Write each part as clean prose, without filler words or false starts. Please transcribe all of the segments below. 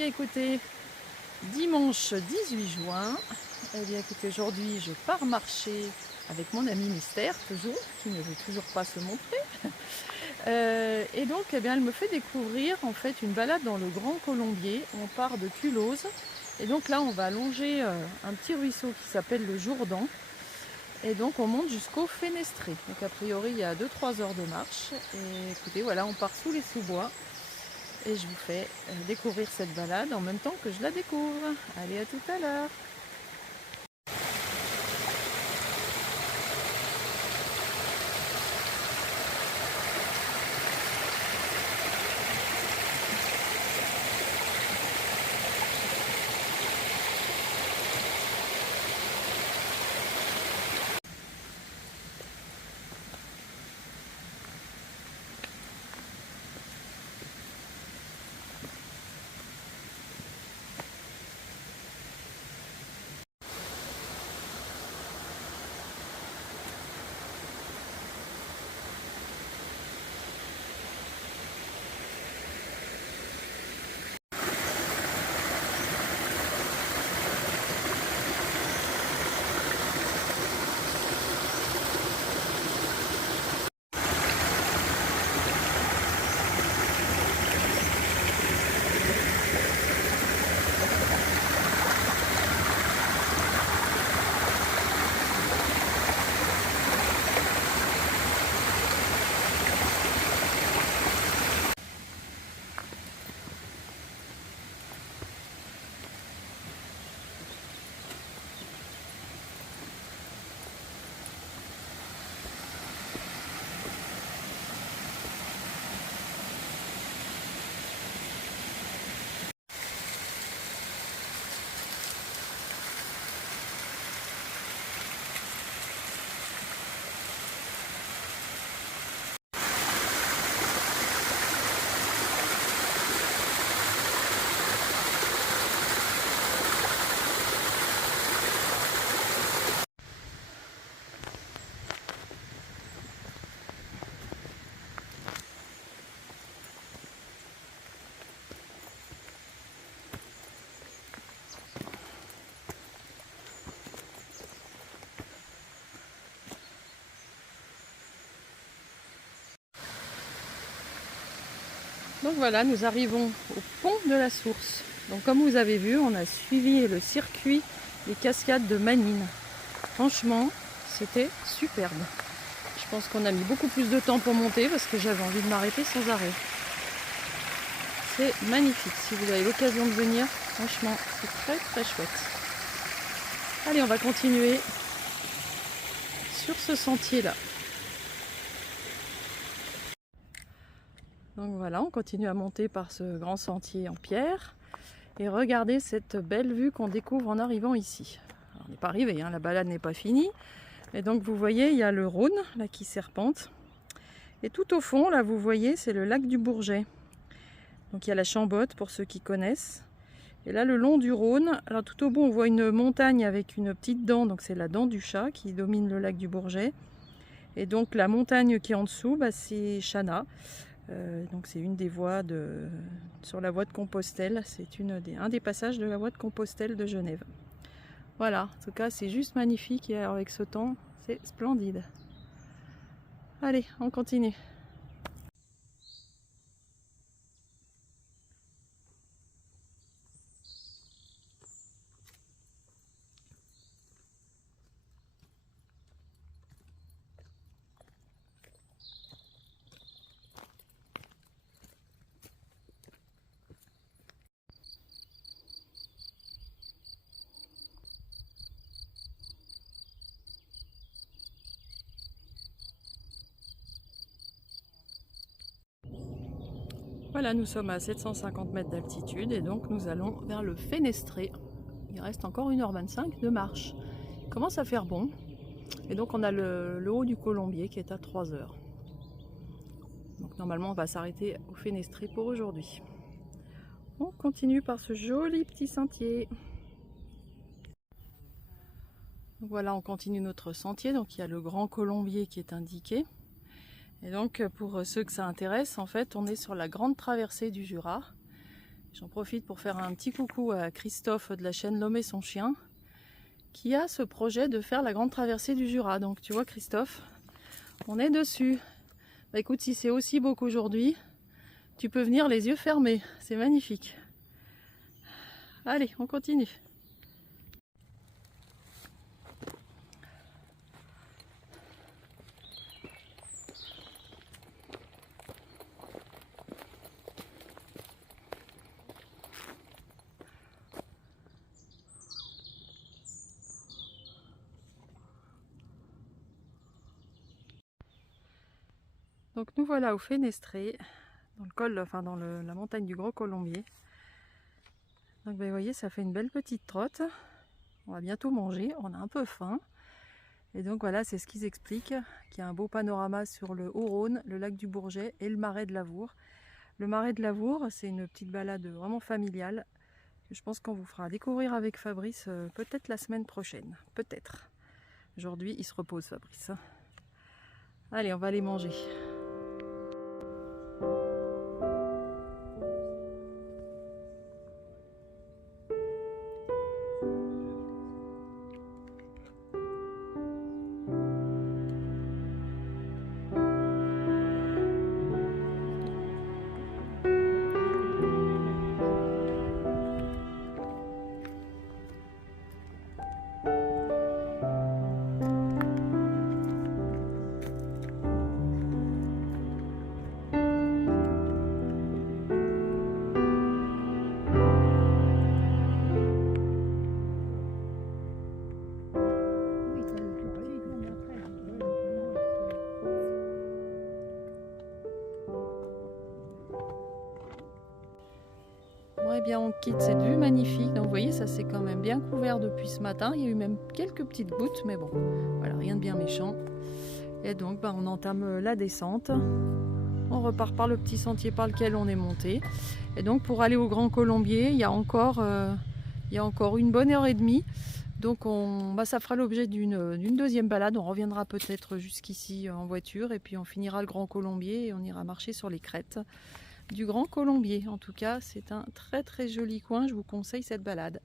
bien écoutez, dimanche 18 juin, eh bien écoutez, aujourd'hui je pars marcher avec mon amie Mystère, toujours, qui ne veut toujours pas se montrer. Et donc eh bien, elle me fait découvrir en fait une balade dans le Grand Colombier. On part de Culose et donc là on va longer un petit ruisseau qui s'appelle le Jourdan. Et donc on monte jusqu'au Fenestré. Donc a priori il y a 2-3 heures de marche. Et écoutez, voilà, on part sous les sous-bois. Et je vous fais découvrir cette balade en même temps que je la découvre. Allez, à tout à l'heure. Donc voilà, nous arrivons au pont de la Source. Donc comme vous avez vu, on a suivi le circuit des cascades de Manine. Franchement, c'était superbe. Je pense qu'on a mis beaucoup plus de temps pour monter parce que j'avais envie de m'arrêter sans arrêt. C'est magnifique. Si vous avez l'occasion de venir, franchement, c'est très très chouette. Allez, on va continuer sur ce sentier-là. Donc voilà, on continue à monter par ce grand sentier en pierre. Et regardez cette belle vue qu'on découvre en arrivant ici. Alors, on n'est pas arrivé, hein, la balade n'est pas finie. Et donc vous voyez, il y a le Rhône là qui serpente. Et tout au fond, là vous voyez, c'est le lac du Bourget. Donc il y a la Chambotte pour ceux qui connaissent. Et là le long du Rhône, alors tout au bout on voit une montagne avec une petite dent, donc c'est la dent du chat qui domine le lac du Bourget. Et donc la montagne qui est en dessous, bah, c'est Chana. Donc c'est une des voies sur la voie de Compostelle. C'est un des passages de la voie de Compostelle de Genève. Voilà, en tout cas c'est juste magnifique et avec ce temps, c'est splendide. Allez, on continue. Voilà, nous sommes à 750 mètres d'altitude et donc nous allons vers le Fenestré. Il reste encore 1h25 de marche. Il commence à faire bon. Et donc on a le haut du Colombier qui est à 3 heures. Donc normalement on va s'arrêter au Fenestré pour aujourd'hui. On continue par ce joli petit sentier. Donc voilà, on continue notre sentier. Donc il y a le Grand Colombier qui est indiqué. Et donc pour ceux que ça intéresse, en fait on est sur la grande traversée du Jura. J'en profite pour faire un petit coucou à Christophe de la chaîne L'Homme et son chien, qui a ce projet de faire la grande traversée du Jura. Donc tu vois Christophe, on est dessus. Bah écoute, si c'est aussi beau qu'aujourd'hui, tu peux venir les yeux fermés, c'est magnifique. Allez, on continue. Donc nous voilà au Fenestré, dans le col, enfin dans la montagne du Gros Colombier. Donc vous voyez, ça fait une belle petite trotte. On va bientôt manger, on a un peu faim. Et donc voilà, c'est ce qu'ils expliquent, qu'il y a un beau panorama sur le Haut-Rhône, le lac du Bourget et le marais de Lavour. Le marais de Lavour, c'est une petite balade vraiment familiale. Je pense qu'on vous fera découvrir avec Fabrice peut-être la semaine prochaine, peut-être. Aujourd'hui, il se repose Fabrice. Allez, on va aller manger. Eh bien, on quitte cette vue magnifique. Donc vous voyez, ça s'est quand même bien couvert depuis ce matin. Il y a eu même quelques petites gouttes, mais bon, voilà, rien de bien méchant. Et donc on entame la descente. On repart par le petit sentier par lequel on est monté. Et donc pour aller au Grand Colombier, il y a encore une bonne heure et demie. Donc ça fera l'objet d'une deuxième balade. On reviendra peut-être jusqu'ici en voiture et puis on finira le Grand Colombier et on ira marcher sur les crêtes du Grand Colombier. En tout cas, c'est un très très joli coin, je vous conseille cette balade.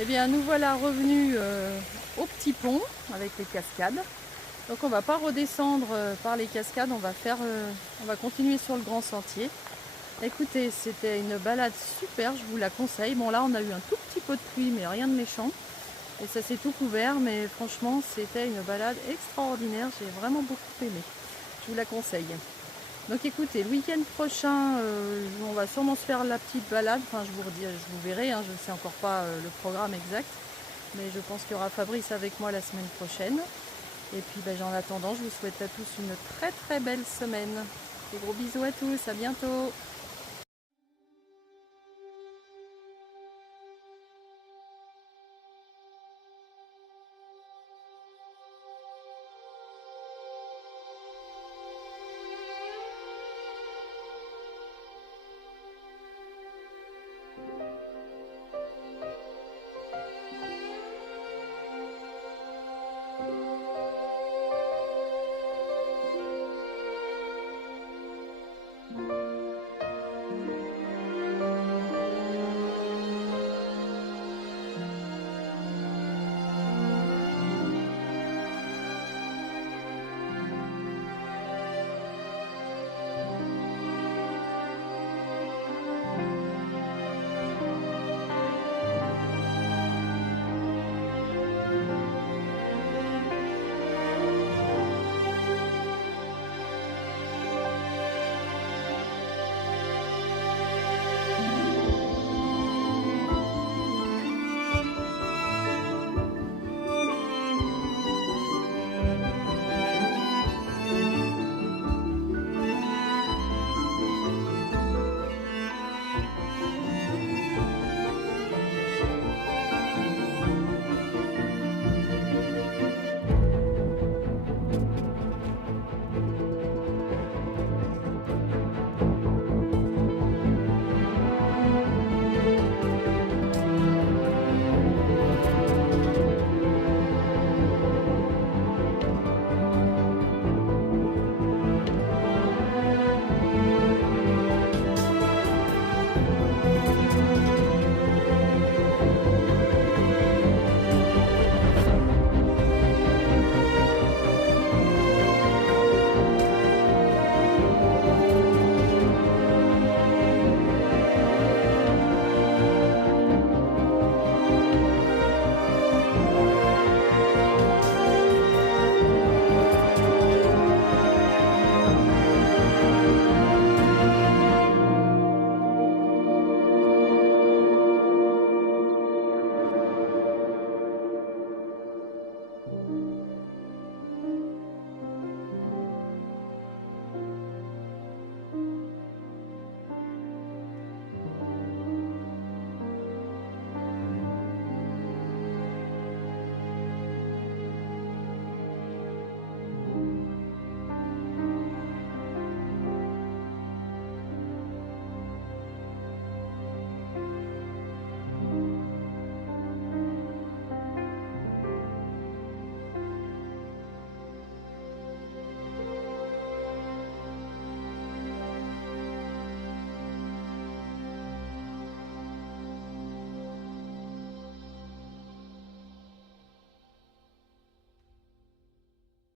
Eh bien, nous voilà revenus au petit pont avec les cascades. Donc on va pas redescendre par les cascades, on va continuer sur le grand sentier. Écoutez, c'était une balade super, je vous la conseille. Bon là on a eu un tout petit peu de pluie, mais rien de méchant. Et ça s'est tout couvert, mais franchement c'était une balade extraordinaire, j'ai vraiment beaucoup aimé. Je vous la conseille. Donc écoutez, le week-end prochain, on va sûrement se faire la petite balade. Enfin, je vous verrai, hein, je ne sais encore pas le programme exact. Mais je pense qu'il y aura Fabrice avec moi la semaine prochaine. Et puis en attendant, je vous souhaite à tous une très très belle semaine. Des gros bisous à tous, à bientôt.